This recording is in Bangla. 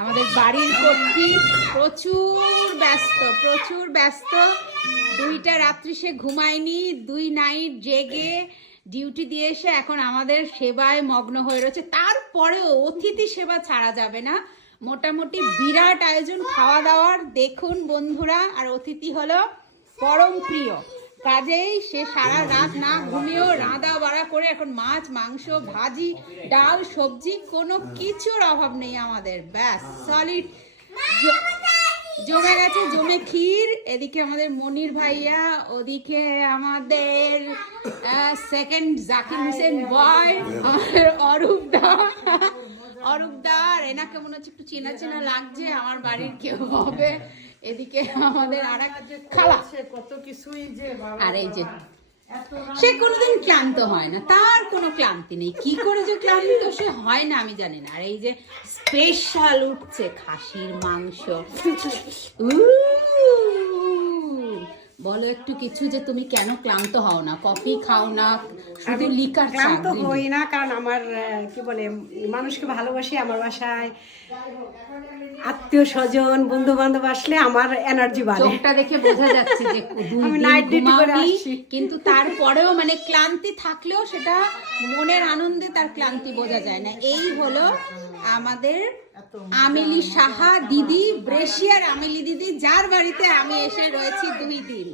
আমাদের বাড়ির কর্তৃ প্রচুর ব্যস্ত। 2টা রাত্রি সে ঘুমায়নি, 2 নাইট জেগে ডিউটি দিয়ে এসে এখন আমাদের সেবায় মগ্ন হয়ে রয়েছে। তারপরেও অতিথি সেবা ছাড়া যাবে না, মোটামুটি বিরাট আয়োজন খাওয়া দাওয়ার। দেখুন বন্ধুরা, আর অতিথি হলো পরম প্রিয়, কাজেই সে সারা রাত না ঘুমিয়েও রাঁধা বাড়া করে এখন মাছ মাংস ভাজি ডাল সবজি কোনো কিছুর অভাব নেই আমাদের। ব্যাস সলিড জমে গেছে, জমে ক্ষীর। এদিকে আমাদের মনির ভাইয়া, ওদিকে আমাদের সেকেন্ড জাকির হোসেন বয়, অরূপ দা। এনাকে মনে হচ্ছে একটু চেনা চেনা লাগছে, আমার বাড়ির কেউ হবে। এদিকে আমাদের আর এক খালা, কত কিছুই যে আর এই যে সে কোনোদিন ক্লান্ত হয় না, তার কোনো ক্লান্তি নেই। কি করে যে ক্লান্ত সে হয় না আমি জানি না। আর এই যে স্পেশাল উঠছে খাসির মাংস। বলো একটু কিছু, যে তুমি কেন ক্লান্ত হও না? কফি খাও না, শুধু লিকার চা? ক্লান্ত হই না, কারণ আমার কি বলে, মানুষকে ভালোবাসি। আমার বাসায় আত্মীয় স্বজন বন্ধু বান্ধব আসলে আমার এনার্জি বাড়ে। চোখটা দেখে বোঝা যাচ্ছে যে আমি নাইট ডিউটি করে আসছি, কিন্তু তারপরেও মানে ক্লান্তি থাকলেও সেটা মনের আনন্দে তার ক্লান্তি বোঝা যায় না। এই হলো আমাদের আমিলি সাহা দিদি, ব্রেশিয়ার আমিলি দিদি, যার বাড়িতে আমি এসে রয়েছি 2 দিন।